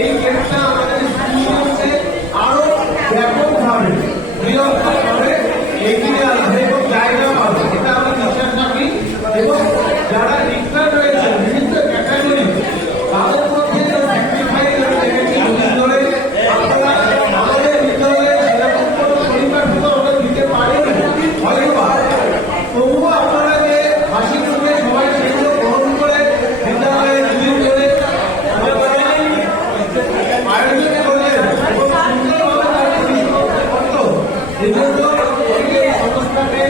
এই গেমটা আমাদের স্কুলে আরো ব্যাপকভাবে বৃহত্তরভাবে এগিয়ে আসবে এবং জায়গা পাবে, এটা আমরা বিশ্বাস রাখি। এবং যারা রিক্টার রয়েছে বিভিন্ন ক্যাটাগরি, তাদের মধ্যে যে স্যাক্রিফাইস ধরে আপনারা আমাদের বিদ্যালয়ে সেরকম কোনো পরিবার থেকে আমরা দিতে পারি হয়তো, তবুও আপনারা যে হাসি মুখে সবাই সেগুলো গ্রহণ করে বিদ্যালয়ে দুদিন ধরে আয়োজন করে এই জন্য সংস্থাকে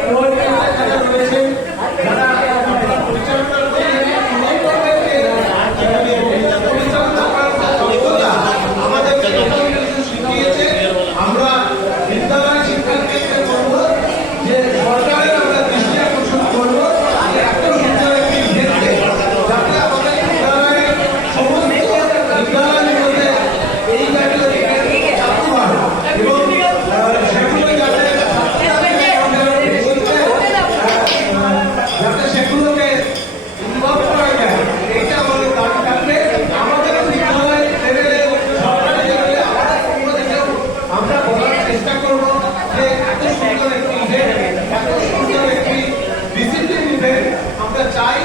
এবং যারা রয়েছে যারা পরিচালনা আমাদেরকে শিখিয়েছে। আমরা বিদ্যালয় শিক্ষার ক্ষেত্রে করবো যে সরকারের আমরা দৃষ্টি আকর্ষণ করবো এত সুন্দর একটি ক্ষেত্রে, যাতে আমাদের বিদ্যালয়ের সমস্ত বিদ্যালয়ের মধ্যে এই জাতীয় চালু হয় এবং সেগুলো যাতে সেগুলোকে ইনভলভ করা যায়, এইটা আমাদের দাবি থাকবে। আমাদের বিদ্যালয়ের লেভেলে সরকারি লেভেলে আমাদের পক্ষ থেকেও আমরা বলার চেষ্টা করবো যে এত সুন্দর একটি ইভেন্ট, এত সুন্দর একটি ডিসিপ্লিন ইভেন্ট আমরা চাই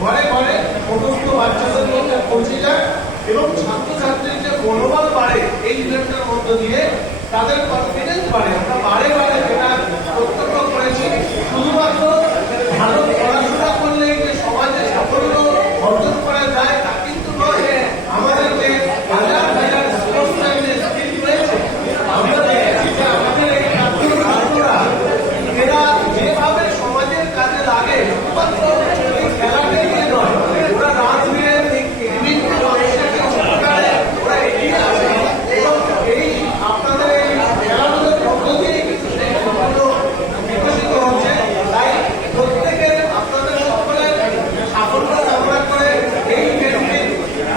ঘরে ঘরে সমস্ত বাচ্চাদের মধ্যে পৌঁছে যায় এবং ছাত্রছাত্রীর যে মনোবল বাড়ে এই ইভেন্টের মধ্য দিয়ে, তাদের কনফিডেন্স বাড়ে। আমরা বারে বারে যেটা প্রত্যক্ষ করেছি, শুধুমাত্র ভালো পড়াশোনা করলেই যে সমাজে সাফল্য অর্জন করা যায় তা কিন্তু নয়। আমাদের যে হাজার হাজার স্পোর্টস ম্যানের স্কিল রয়েছে, আমরা দেখেছি যে আমাদের এই ছাত্ররা এরা যেভাবে সমাজের কাজে লাগে, শুধুমাত্র এই খেলাকে নিয়ে নয়, ওরা রাজনীতির বিভিন্ন মানুষের সরকারে ওরা এগিয়ে আছে এবং এই আপনাদের এই খেলাধুলোর মধ্য দিয়ে কিন্তু সেই সাফল্য বিকশিত হচ্ছে। তাই প্রত্যেকের আপনাদের সকলের সাফল্য কামনা করে এই ইভেন্টটি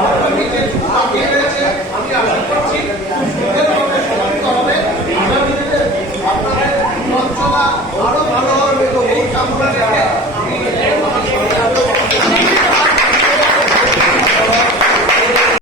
আগামী যে বাকি রয়েছে আমি আশা করছি খুব সুন্দরভাবে সমাপ্ত হবে। আগামী দিনে আপনাদের পথ চলা আরো ভালো হবে এবং এই কামনা